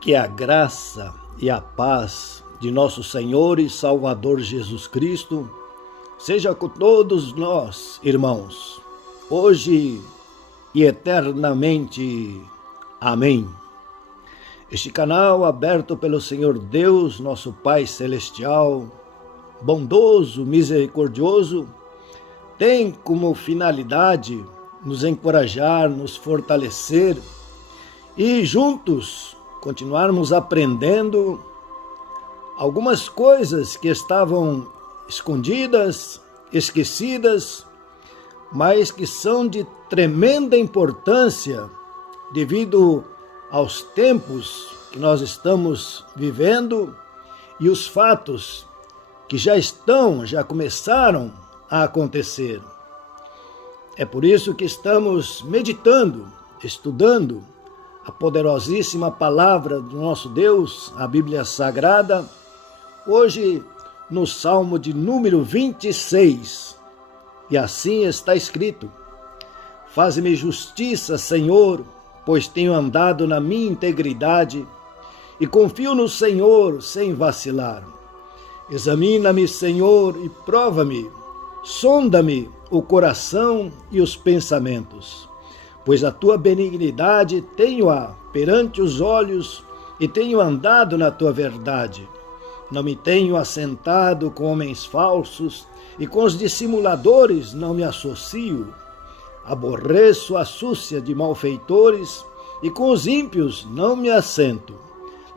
Que a graça e a paz de nosso Senhor e Salvador Jesus Cristo seja com todos nós, irmãos, hoje e eternamente. Amém. Este canal aberto pelo Senhor Deus, nosso Pai Celestial, bondoso, misericordioso, tem como finalidade nos encorajar, nos fortalecer e juntos continuarmos aprendendo algumas coisas que estavam escondidas, esquecidas, mas que são de tremenda importância devido aos tempos que nós estamos vivendo e os fatos que já começaram a acontecer. É por isso que estamos meditando, estudando a poderosíssima palavra do nosso Deus, a Bíblia Sagrada, hoje no Salmo de número 26. E assim está escrito: Faze-me justiça, Senhor, pois tenho andado na minha integridade e confio no Senhor sem vacilar. Examina-me, Senhor, e prova-me, sonda-me o coração e os pensamentos. Pois a tua benignidade tenho-a perante os olhos e tenho andado na tua verdade. Não me tenho assentado com homens falsos e com os dissimuladores não me associo. Aborreço a súcia de malfeitores e com os ímpios não me assento.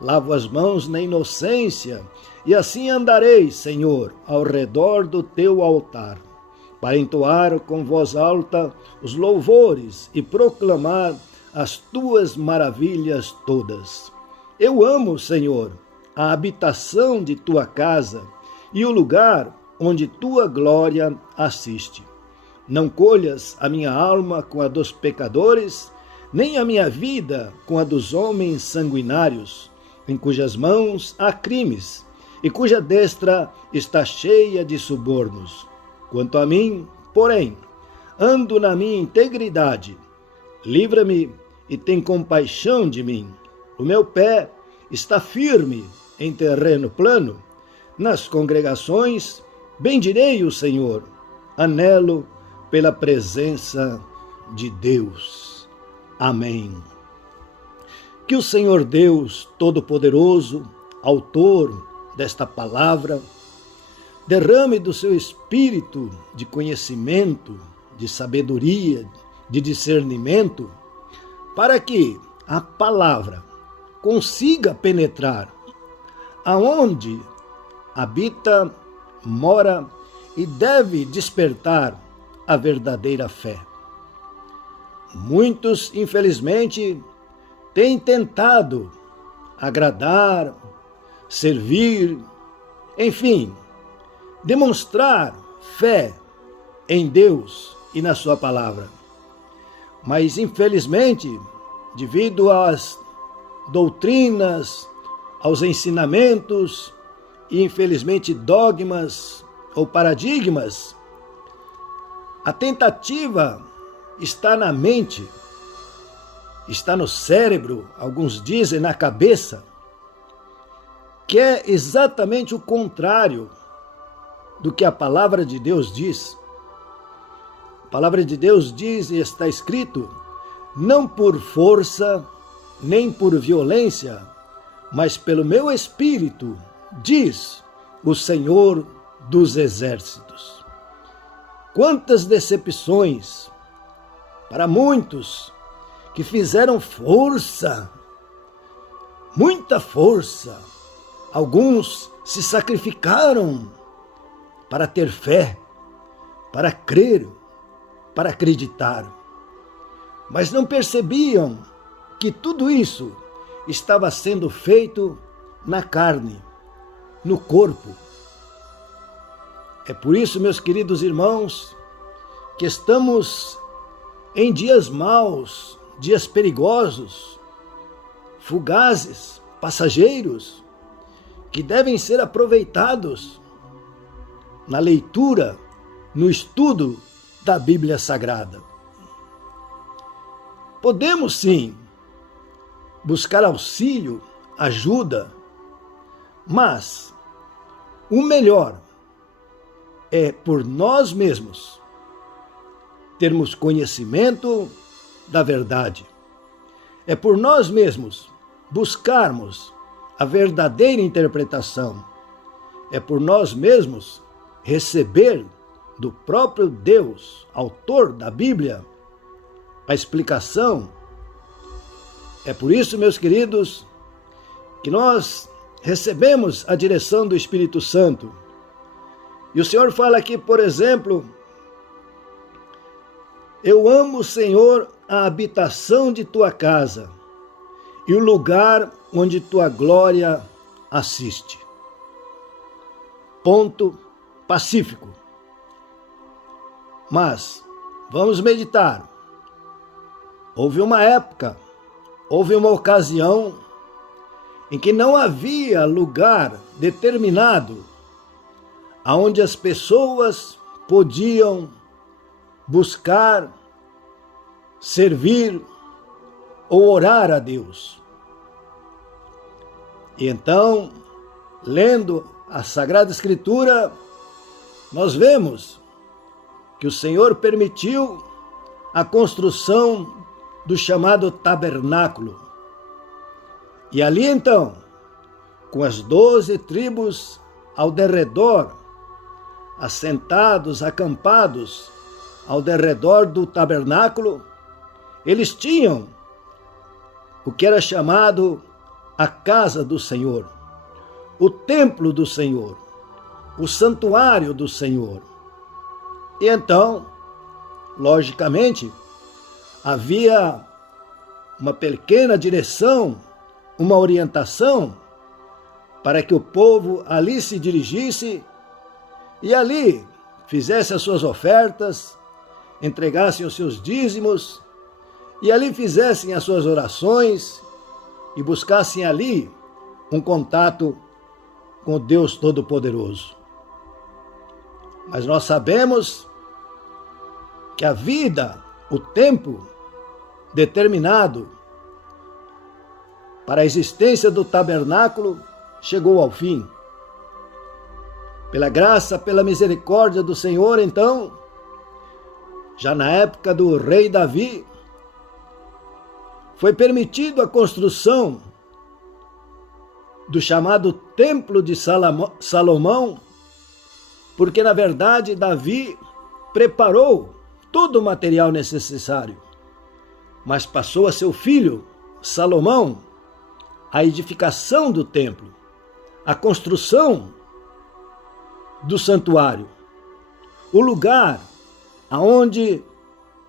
Lavo as mãos na inocência e assim andarei, Senhor, ao redor do teu altar, para entoar com voz alta os louvores e proclamar as tuas maravilhas todas. Eu amo, Senhor, a habitação de tua casa e o lugar onde tua glória assiste. Não colhas a minha alma com a dos pecadores, nem a minha vida com a dos homens sanguinários, em cujas mãos há crimes e cuja destra está cheia de subornos. Quanto a mim, porém, ando na minha integridade. Livra-me e tem compaixão de mim. O meu pé está firme em terreno plano. Nas congregações, bendirei o Senhor. Anelo pela presença de Deus. Amém. Que o Senhor Deus Todo-Poderoso, autor desta palavra, derrame do seu espírito de conhecimento, de sabedoria, de discernimento, para que a palavra consiga penetrar aonde habita, mora e deve despertar a verdadeira fé. Muitos, infelizmente, têm tentado agradar, servir, enfim, demonstrar fé em Deus e na sua palavra. Mas, infelizmente, devido às doutrinas, aos ensinamentos e, infelizmente, dogmas ou paradigmas, a tentativa está na mente, está no cérebro, alguns dizem na cabeça, que é exatamente o contrário do que a palavra de Deus diz. A palavra de Deus diz e está escrito: não por força, nem por violência, mas pelo meu espírito, diz o Senhor dos Exércitos. Quantas decepções para muitos que fizeram força, muita força. Alguns se sacrificaram para ter fé, para crer, para acreditar. Mas não percebiam que tudo isso estava sendo feito na carne, no corpo. É por isso, meus queridos irmãos, que estamos em dias maus, dias perigosos, fugazes, passageiros, que devem ser aproveitados na leitura, no estudo da Bíblia Sagrada. Podemos sim buscar auxílio, ajuda, mas o melhor é por nós mesmos termos conhecimento da verdade. É por nós mesmos buscarmos a verdadeira interpretação. É por nós mesmos receber do próprio Deus, autor da Bíblia, a explicação. É por isso, meus queridos, que nós recebemos a direção do Espírito Santo. E o Senhor fala aqui, por exemplo, eu amo, Senhor, a habitação de tua casa e o lugar onde tua glória assiste. Ponto pacífico. Mas vamos meditar. Houve uma época, houve uma ocasião em que não havia lugar determinado aonde as pessoas podiam buscar, servir ou orar a Deus. E então, lendo a Sagrada Escritura, nós vemos que o Senhor permitiu a construção do chamado tabernáculo. E ali então, com as 12 tribos ao derredor, assentados, acampados ao derredor do tabernáculo, eles tinham o que era chamado a casa do Senhor, o templo do Senhor, o santuário do Senhor. E então, logicamente, havia uma pequena direção, uma orientação para que o povo ali se dirigisse e ali fizesse as suas ofertas, entregassem os seus dízimos e ali fizessem as suas orações e buscassem ali um contato com o Deus Todo-Poderoso. Mas nós sabemos que a vida, o tempo determinado para a existência do tabernáculo chegou ao fim. Pela graça, pela misericórdia do Senhor, então, já na época do rei Davi, foi permitido a construção do chamado Templo de Salomão, porque, na verdade, Davi preparou todo o material necessário, mas passou a seu filho, Salomão, a edificação do templo, a construção do santuário, o lugar aonde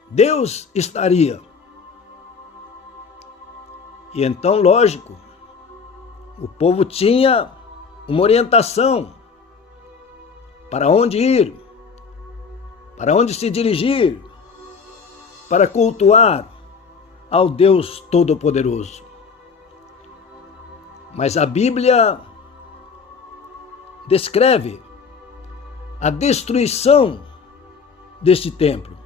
Deus estaria. E então, lógico, o povo tinha uma orientação para onde ir, para onde se dirigir, para cultuar ao Deus Todo-Poderoso. Mas a Bíblia descreve a destruição deste templo,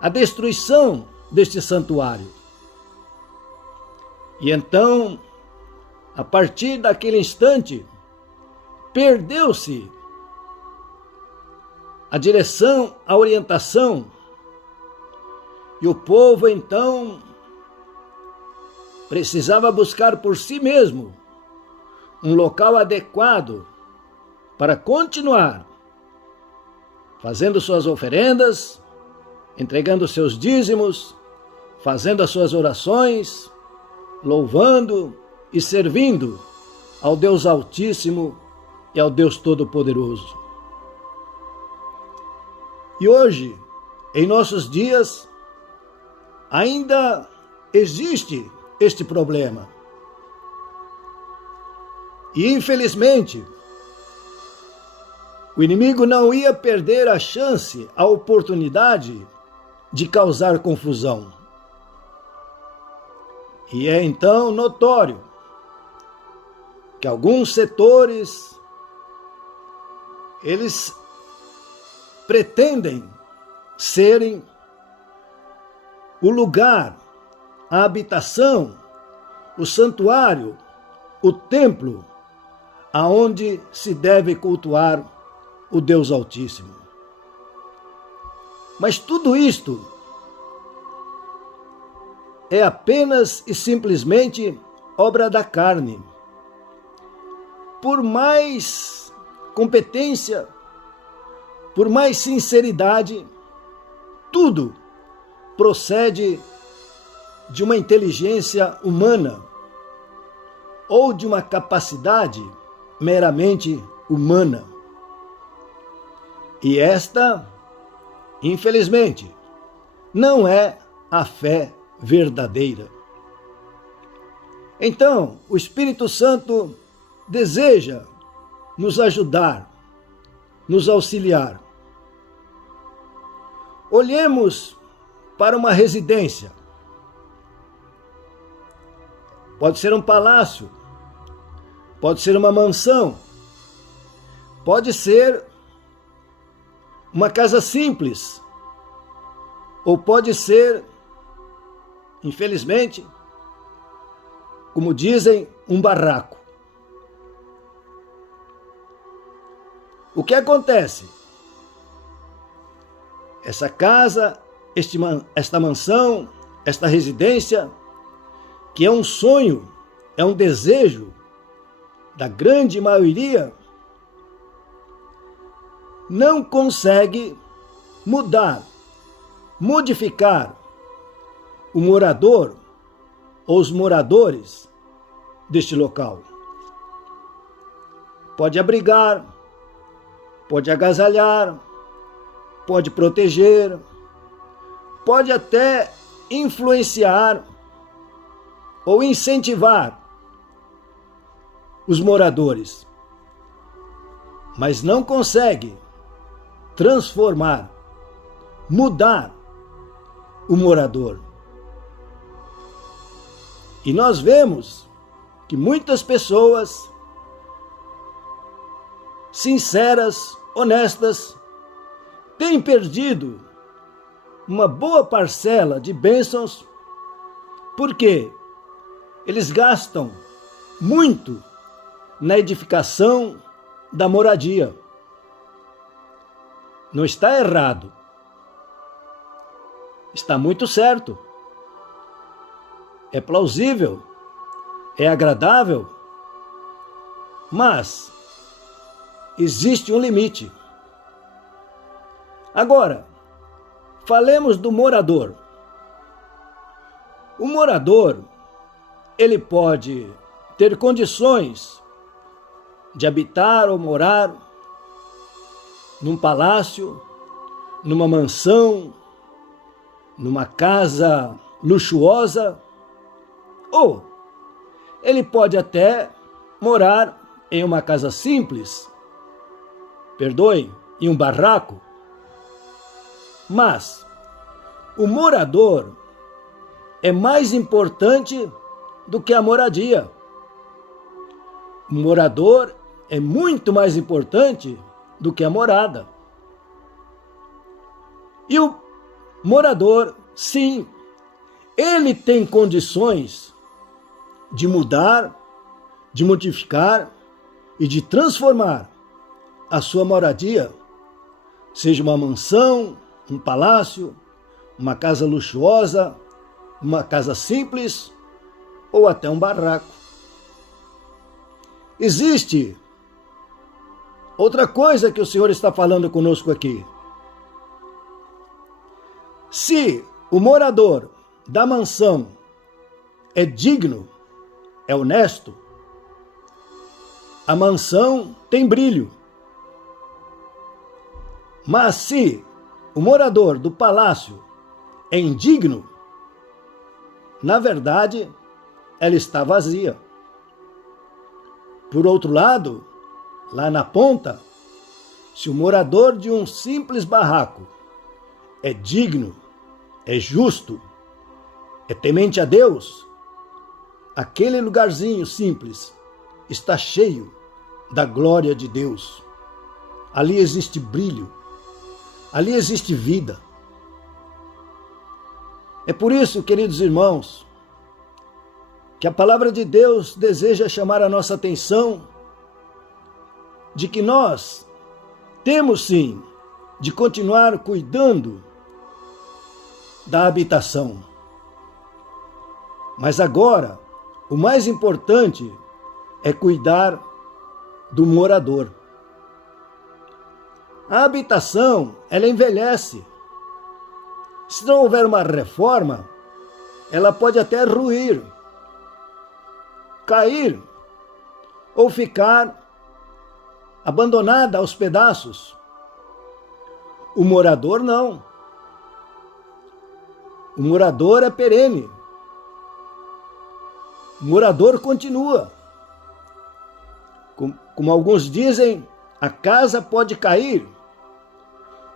a destruição deste santuário. E então, a partir daquele instante, perdeu-se a direção, a orientação, e o povo então precisava buscar por si mesmo um local adequado para continuar fazendo suas oferendas, entregando seus dízimos, fazendo as suas orações, louvando e servindo ao Deus Altíssimo e ao Deus Todo-Poderoso. E hoje, em nossos dias, ainda existe este problema. E, infelizmente, o inimigo não ia perder a chance, a oportunidade de causar confusão. E é então notório que alguns setores, eles pretendem serem o lugar, a habitação, o santuário, o templo, aonde se deve cultuar o Deus Altíssimo. Mas tudo isto é apenas e simplesmente obra da carne. Por mais competência, por mais sinceridade, tudo procede de uma inteligência humana ou de uma capacidade meramente humana. E esta, infelizmente, não é a fé verdadeira. Então, o Espírito Santo deseja nos ajudar, nos auxiliar. Olhemos para uma residência. Pode ser um palácio, pode ser uma mansão, pode ser uma casa simples, ou pode ser, infelizmente, como dizem, um barraco. O que acontece? Essa casa, esta mansão, esta residência, que é um sonho, é um desejo da grande maioria, não consegue mudar, modificar o morador ou os moradores deste local. Pode abrigar, pode agasalhar, pode proteger, pode até influenciar ou incentivar os moradores, mas não consegue transformar, mudar o morador. E nós vemos que muitas pessoas sinceras, honestas, têm perdido uma boa parcela de bênçãos porque eles gastam muito na edificação da moradia. Não está errado. Está muito certo. É plausível, é agradável, mas existe um limite. Agora, falemos do morador. O morador, ele pode ter condições de habitar ou morar num palácio, numa mansão, numa casa luxuosa, ou ele pode até morar em uma casa simples, perdoem, em um barraco. Mas o morador é mais importante do que a moradia. O morador é muito mais importante do que a morada. E o morador, sim, ele tem condições de mudar, de modificar e de transformar a sua moradia, seja uma mansão, um palácio, uma casa luxuosa, uma casa simples ou até um barraco. Existe outra coisa que o Senhor está falando conosco aqui. Se o morador da mansão é digno, é honesto, a mansão tem brilho. Mas se o morador do palácio é indigno, na verdade, ela está vazia. Por outro lado, lá na ponta, se o morador de um simples barraco é digno, é justo, é temente a Deus, aquele lugarzinho simples está cheio da glória de Deus. Ali existe brilho, ali existe vida. É por isso, queridos irmãos, que que a palavra de Deus deseja chamar a nossa atenção de que nós temos sim de continuar cuidando da habitação. Mas agora, o mais importante é cuidar do morador. A habitação, ela envelhece. Se não houver uma reforma, ela pode até ruir, cair ou ficar abandonada aos pedaços. O morador não. O morador é perene. O morador continua. Como alguns dizem, a casa pode cair.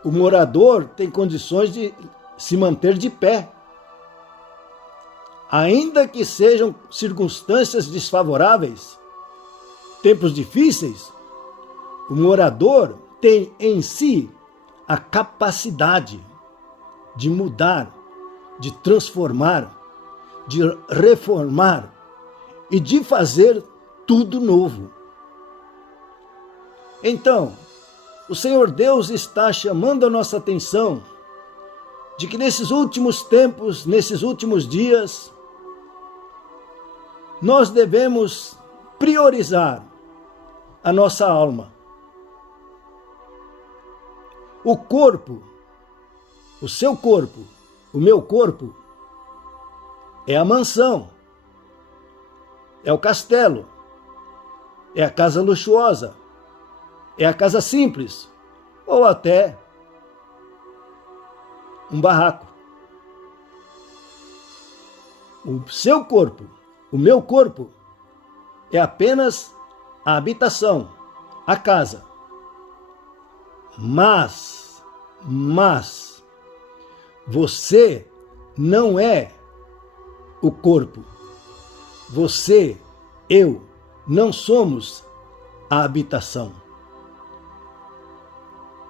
O morador tem condições de se manter de pé. Ainda que sejam circunstâncias desfavoráveis, tempos difíceis, o morador tem em si a capacidade de mudar, de transformar, de reformar e de fazer tudo novo. Então, o Senhor Deus está chamando a nossa atenção de que nesses últimos tempos, nesses últimos dias, nós devemos priorizar a nossa alma. O corpo, o seu corpo, o meu corpo, é a mansão, é o castelo, é a casa luxuosa, é a casa simples, ou até um barraco. O seu corpo, o meu corpo, é apenas a habitação, a casa. Mas, você não é o corpo. Você, eu, não somos a habitação.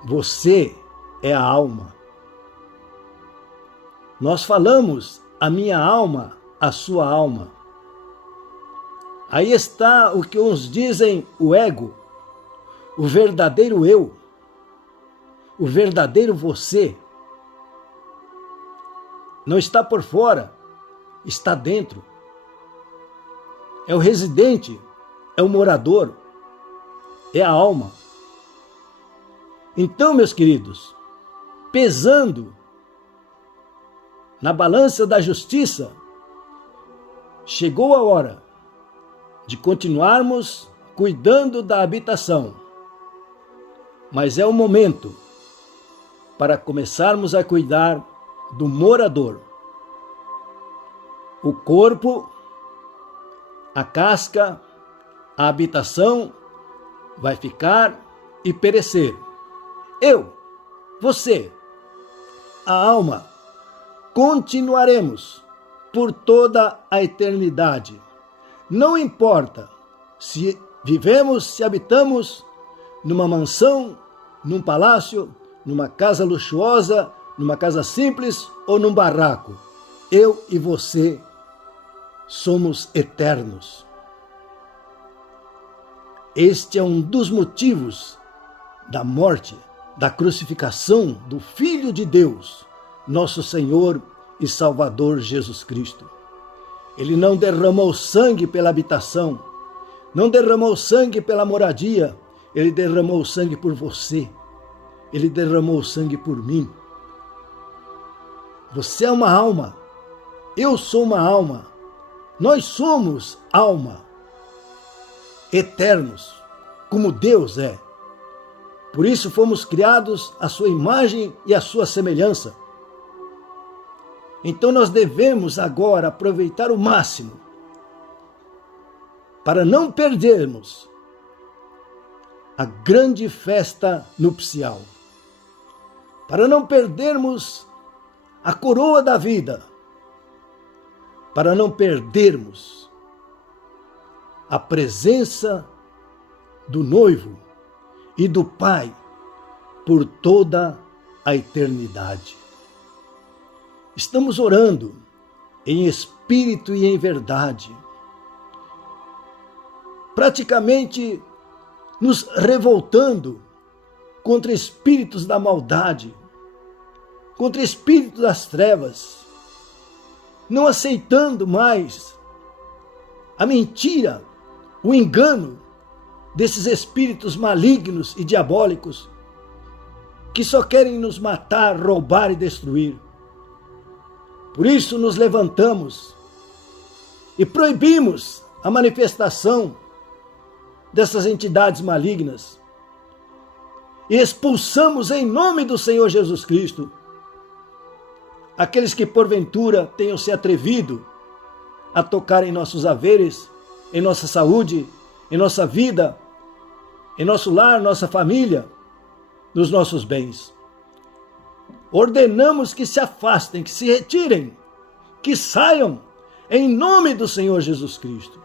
Você é a alma. Nós falamos a minha alma, a sua alma. Aí está o que uns dizem o ego, o verdadeiro eu, o verdadeiro você. Não está por fora, está dentro. É o residente, é o morador, é a alma. Então, meus queridos, pesando na balança da justiça, chegou a hora de continuarmos cuidando da habitação. Mas é o momento para começarmos a cuidar do morador. O corpo, a casca, a habitação vai ficar e perecer. Eu, você, a alma, continuaremos por toda a eternidade. Não importa se vivemos, se habitamos numa mansão, num palácio, numa casa luxuosa, numa casa simples ou num barraco. Eu e você somos eternos. Este é um dos motivos da morte, da crucificação do Filho de Deus, nosso Senhor e Salvador Jesus Cristo. Ele não derramou sangue pela habitação, não derramou sangue pela moradia, ele derramou sangue por você, ele derramou sangue por mim. Você é uma alma, eu sou uma alma, nós somos alma, eternos, como Deus é. Por isso fomos criados à sua imagem e à sua semelhança. Então nós devemos agora aproveitar o máximo para não perdermos a grande festa nupcial, para não perdermos a coroa da vida, para não perdermos a presença do noivo e do Pai por toda a eternidade. Estamos orando em espírito e em verdade, praticamente nos revoltando contra espíritos da maldade, contra espíritos das trevas, não aceitando mais a mentira, o engano desses espíritos malignos e diabólicos que só querem nos matar, roubar e destruir. Por isso nos levantamos e proibimos a manifestação dessas entidades malignas e expulsamos em nome do Senhor Jesus Cristo aqueles que porventura tenham se atrevido a tocar em nossos haveres, em nossa saúde, em nossa vida, em nosso lar, nossa família, nos nossos bens. Ordenamos que se afastem, que se retirem, que saiam em nome do Senhor Jesus Cristo.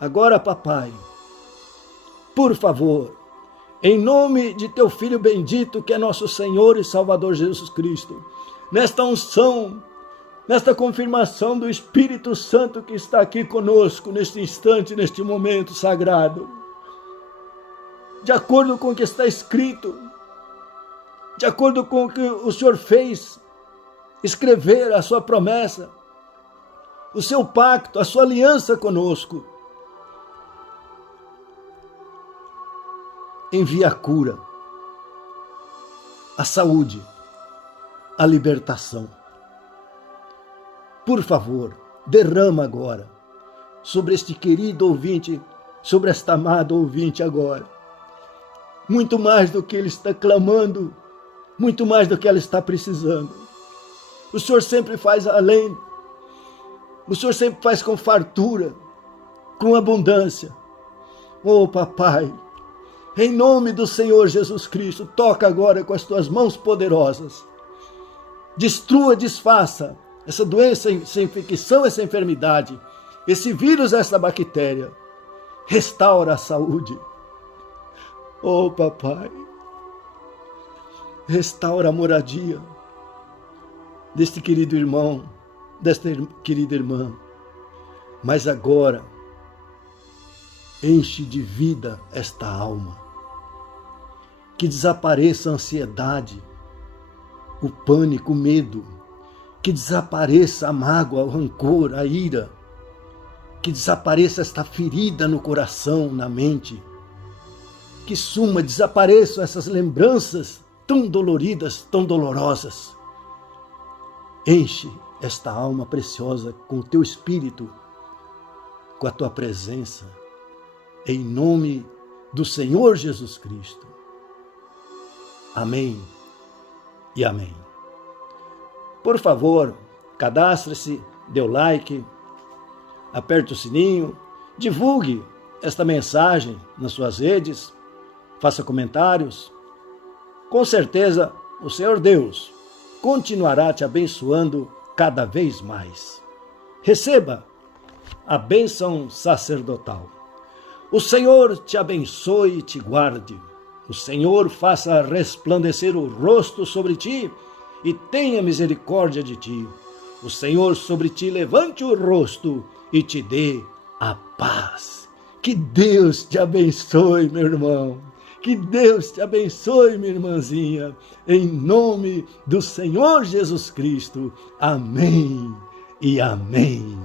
Agora, papai, por favor, em nome de teu Filho bendito, que é nosso Senhor e Salvador Jesus Cristo, nesta unção, nesta confirmação do Espírito Santo que está aqui conosco, neste instante, neste momento sagrado, de acordo com o que está escrito, de acordo com o que o Senhor fez, escrever a sua promessa, o seu pacto, a sua aliança conosco, envia a cura, a saúde, a libertação. Por favor, derrama agora sobre este querido ouvinte, sobre esta amada ouvinte agora, muito mais do que ele está clamando, muito mais do que ela está precisando. O Senhor sempre faz além, o Senhor sempre faz com fartura, com abundância. Oh, papai, em nome do Senhor Jesus Cristo, toca agora com as tuas mãos poderosas. Destrua, desfaça essa doença, essa infecção, essa enfermidade, esse vírus, essa bactéria. Restaura a saúde. Oh, papai, restaura a moradia deste querido irmão, desta querida irmã. Mas agora, enche de vida esta alma. Que desapareça a ansiedade, o pânico, o medo. Que desapareça a mágoa, o rancor, a ira. Que desapareça esta ferida no coração, na mente. Que suma, desapareçam essas lembranças tão doloridas, tão dolorosas. Enche esta alma preciosa com o teu Espírito, com a tua presença, em nome do Senhor Jesus Cristo. Amém e amém. Por favor, cadastre-se, dê o like, aperte o sininho, divulgue esta mensagem nas suas redes, faça comentários. Com certeza, o Senhor Deus continuará te abençoando cada vez mais. Receba a bênção sacerdotal. O Senhor te abençoe e te guarde. O Senhor faça resplandecer o rosto sobre ti e tenha misericórdia de ti. O Senhor sobre ti levante o rosto e te dê a paz. Que Deus te abençoe, meu irmão. Que Deus te abençoe, minha irmãzinha. Em nome do Senhor Jesus Cristo. Amém e amém.